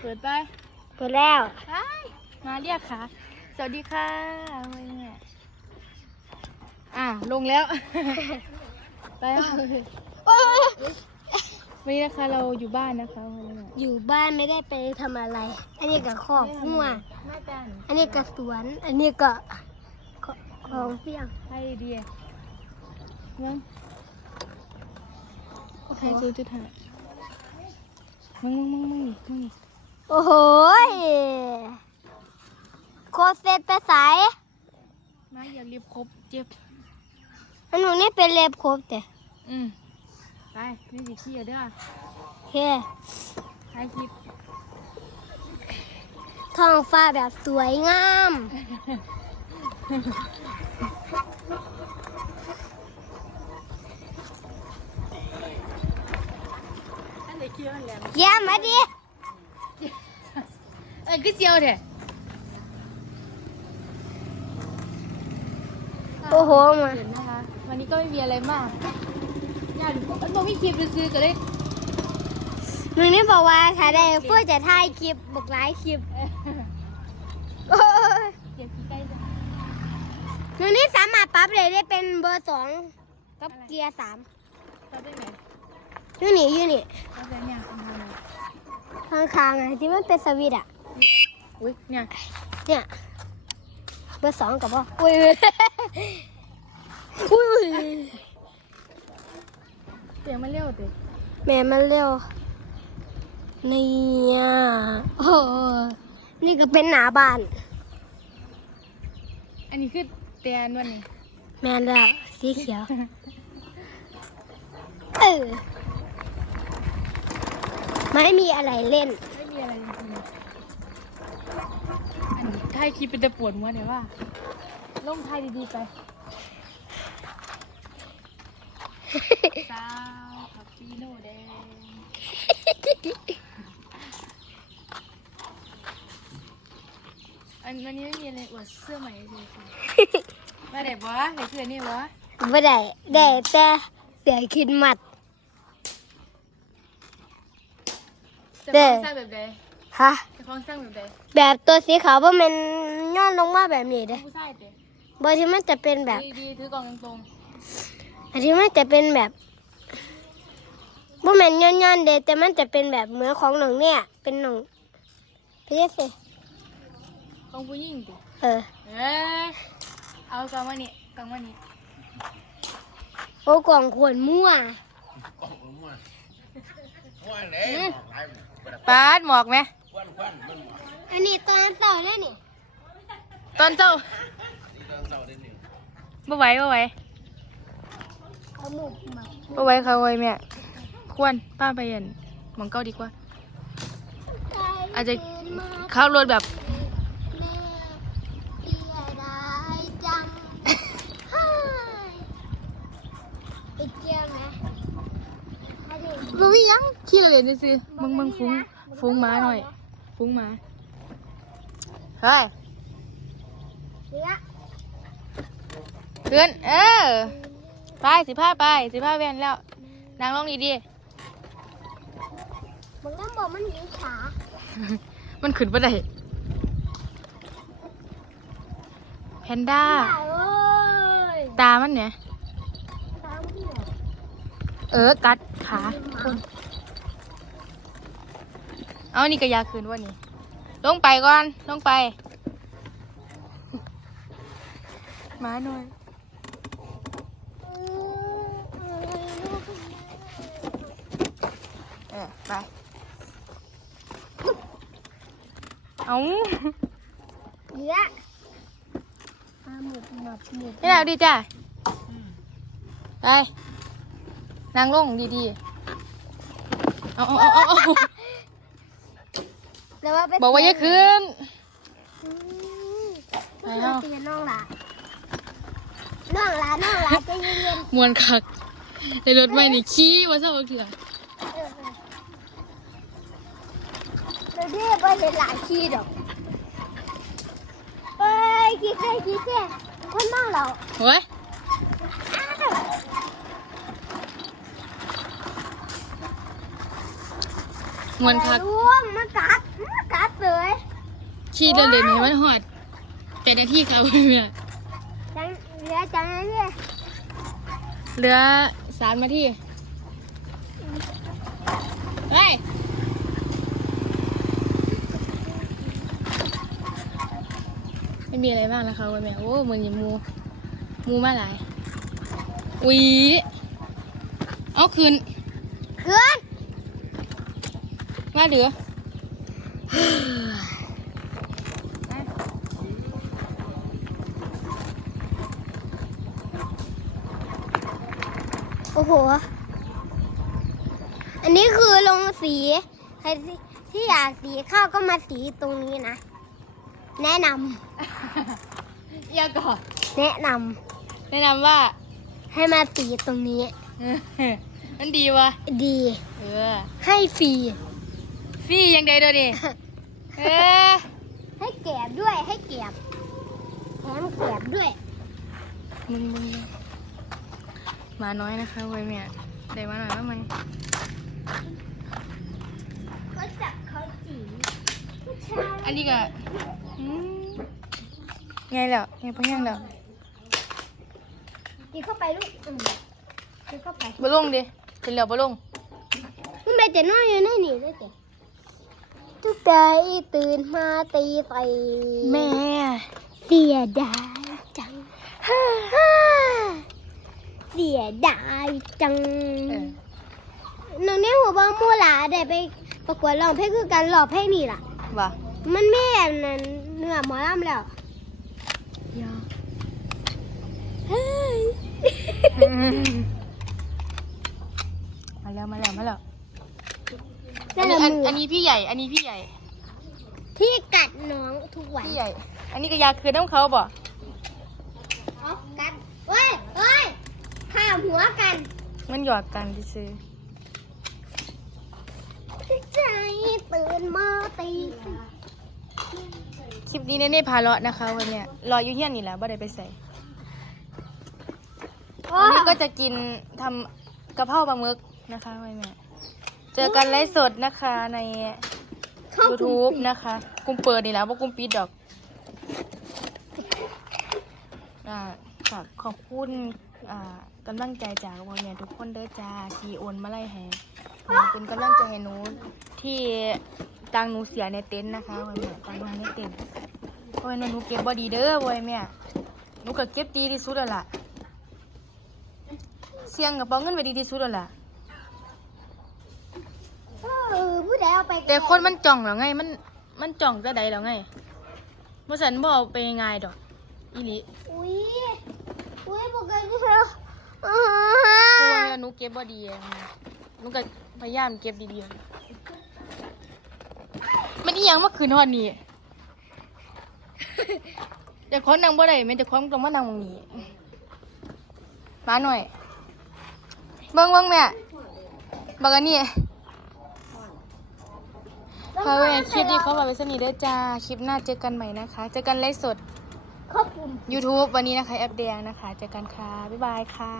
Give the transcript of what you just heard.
เปิดไปเปิดแล้ว ไปมาเรียกค่ะ สวัสดีค่ะไม่แม่อะลงแล้ว ไปค่ะวันนี้นะคะเราอยู่บ้านนะคะวันนี้ อยู่บ้านไม่ได้ไปทำอะไร อันนี้ก็ครอบหัวแม่จันอันนี้ก็สวน อันนี้ก็ขของเพียงให้ดีมึงให้ซูจุดหามึงมึงมึงมึงนี่มึงนี่ โอ้โหยโคเซตไปใสมาอย่ารีบครบเจ็บ อันหนูนี่เป็นเล็บครบแต่อืมไปนี่สิขี้เด้อเฮ้ถ่ายคลิปท้องฟ้าแบบสวยงาม อันไหนขี้มันแหลม เยี่ยมมาดิ เอ้ยก็เจียวเถอะโอ้โหมาเห็นนะคะ วันนี้ก็ไม่มีอะไรมากอยากบอกพี่คลิปซื้อๆก็ได้หนูนี่บอกว่าถ้าได้เพื่อจะถ่ายคลิปบอกไลฟ์คลิปโอ้ยเดี๋ยวขี้ใกล้จะหนูนี่สามารถปรับเลยได้เป็นเบอร์สองกับเกียร์สามตัดได้ไหมอยู่นี่อยู่นี่ตัดได้เนี่ยทำไมข้างๆอะที่มันเป็นสวิตช์อะ อุ้ยเนี่ยเนี่ยเบอร์สองกับบ่อุ้ยอุ้ยเสียงมันเร็วเด็กแม่มันเร็วนี่อะโอ้นี่ก็เป็นหนาบ้าน อันนี้คือเตียนวันนี้แม่นแล้วสีเขียวเออไม่มีอะไรเล่น ไม่มีอะไรจริงๆอันนี้ ถ่ายคลิปเป็นแต่ปวดหัวเนี่ยว่าลงถ่ายดีๆไปสาวคาปิโนแดงอันวันนี้ไม่มีอะไรอวดเสื้อใหม่เลยค่ะมาเด็บวะไหนคืออันนี่วะไม่ได้ได้แต่เสือคิดมัดจะเด้คล้องสร้างแบบใด ฮะจะคล้องสร้างแบบใดแบบตัวสีขาวว่ามันย้อนลงมาแบบนี้เด้ผู้ชายเด้บางทีมันจะเป็นแบบดีดีๆถือกล่องตรงอันที่มันจะเป็นแบบว่ามันย้อนย้อนๆเด้แต่มันจะเป็นแบบเหมือนของหนังเนี่ย เป็นหนังพี่สิๆของผู้หญิงดิเออ เอ้ยเอากล่องมานี่กล่องมานี่โอ้กล่องขวดมั่วกล่องมันม่วนม่วนเลยหมอกหลายหมดปาดหมอกไหม ควันควันมันหมอกอันนี้ตอนเสาร์ได้นี่ตอนเจ้านี่ตอนเสาร์ได้หนึ่งบ่ไหวบ่ไหวเอาหมูมาบ่ไหวค่ะไหวแม่ควรป้าไปเย็นหมองเก้าดีกว่า อาจจะขับรถแบบแม่เสียดายจังเฮ้ยไปเกี่ยวไหมมาดิบ่มีหยังขี่ระเบียนซื้อๆมึงมึงฟุ้งฟุ้งหมาหน่อย ฟุ้งหมา เฮ้ยเดี๋ยวเตือนเออ ไปสิพาไป สิพาแว่นแล้ว นางลงดีมึงต้องบอกมันมีขาๆมันขึ้นบ่ได้แพนด้าเอ้ยตามันเนี่ยตามพี่เหรอเออ กัดขาคน เอานี่ก็ยาคืนวะนี่ ลงไปก่อน ลงไป มาหน่อย เออไป เอาเดี๋ยวอะหมุดหมุดหมุดนี่แล้วดีจ้ะไปนั่งลงดีๆ เอาเอาเอาเอา แล้วว่าไปบอกว่าอย่าขึ้นอืมไปไปเนาะเตียนน้องหลาน้องหลาน้องหลาใจะเย็นมวนคักในรถไม่นี่ขี้ว่าเศร้าเถื่อๆเออเออเดี๋ยวไปเห็นหลายขี้ดอกเอ้ยขี้แค่ขี้แค่คนน้องเราโอ้ยอ้าวมวนคักร่วงมากัดมา กัดเลยขี่เดินเดินให้มันหอด แต่หน้าที่เขาเนี่ยจังเหลือจังนั้นเลย เหลือสามนาทีเฮ้ยไม่มีอะไรบ้างนะคะวันแม่โอ้เหมือนยิมูมูมาหลายอุ๊ยเอาคืนเกินมาเหลือ โอ้โห อันนี้คือลงสีใครที่ที่อยากสีข้าวก็มาสีตรงนี้นะ แนะนเอียก่อนำแนะนแนะนำว่าำให้มาสีตรงนี้มันดีวะดี เออ ให้ฟรี ฟรี่ยังไงเดี๋ยวดิเออให้แกบด้วยให้แกบแถมแกบด้วยมึงมึงมึงมาน้อยนะคะเว้ยแม่ได้มาหน่อยว่าไหมก็จับเขาจีผู้ชายอันนี้ก็อืมไงแล้วไงพะยังแล้วกินเข้าไปลูกอืมกินเข้าไปบ่ลงดิเป็นแล้วบ่ลงทำไมแต่น้อยอยู่ในนี่ด้วยเจ๊ทุก ใจตื่นมาตีไฟแม่เสียดายจังเสียดายจังเออ น้องเนี่ยหัวบอมูหลาได้ไปประกวดร้องเพลงคือการร้องเพลงนี่ล่ะ ว่ะมันแม่นนั่นเนื้อหมอลำแล้วยาเฮ้ยมาแล้วมาแล้วมาแล้วแต่ อันละนี้อันมืออันนี้พี่ใหญ่ อันนี้พี่ใหญ่ ที่กัดน้องทุกวันพี่ใหญ่ อันนี้ก็ยาคืนน้ำเขาบ่เอากัดเฮ้ยเฮ้ยข้ามหัวกัน มันหยอดกันที่ซื้อใจตื่นมาตีสิคลิปนี้เน่ๆพาเลาะนะคะวันเนี้ยรออยู่เฮียนนี่แหละบ่ได้ไปใส่วันนี้ก็จะกินทำกะเพราปลาหมึกนะคะไว้แม่ เจอกันไลฟ์สดนะคะใน เข้ากลุ่ม YouTube ปิดนะคะกลุ่มเปิดนี่แหละว่ากลุ่มปิดดอกอ่าฝากขอบคุณอ่ากำลังใจจากวันเนี่ยทุกคนเด้อจ้าที่โอนมาไล่ให้หนูเป็นกำลังใจให้หนูที่ตังหนูเสียในเต็นท์นะคะวันเนี่ยตังมาในเต็นท์เพราะว่าหนูเก็บบอดีเด้อวันแม่หนูก็เก็บดีที่สุดแล้วล่ะเสียงกระเป๋าเงินไว้ดีที่สุดแล้วล่ะ เอ อผู้ใดเอาไปแต่คนมันจ่องแล้วไง มันมันจ่องจะใดแล้วไงบ่สันบ่เอาไปง่ายดอก อีหลีอุ้ยอุ้ยบอกกันที่เราเพราะว่าหนูเก็บบ่ดีอะหนูก็พยายามเก็บดีๆมันอีหยังมาคืนฮอดนี้แต่คนนั่งบ่ได้แม่นแต่คนต้องมานั่งตรงนี้มาหน่อย เบิ่งเบิ่งแม่บักอันนี้ เขาแม่คลิปนี้เขาบอกไว้สนิทได้อจ้า คลิปหน้าเจอกันใหม่นะคะ เจอกันไลฟ์สดครอบคลุม YouTube วันนี้นะคะแอปแดงนะคะ เจอกันค่ะ บ๊ายบายค่ะ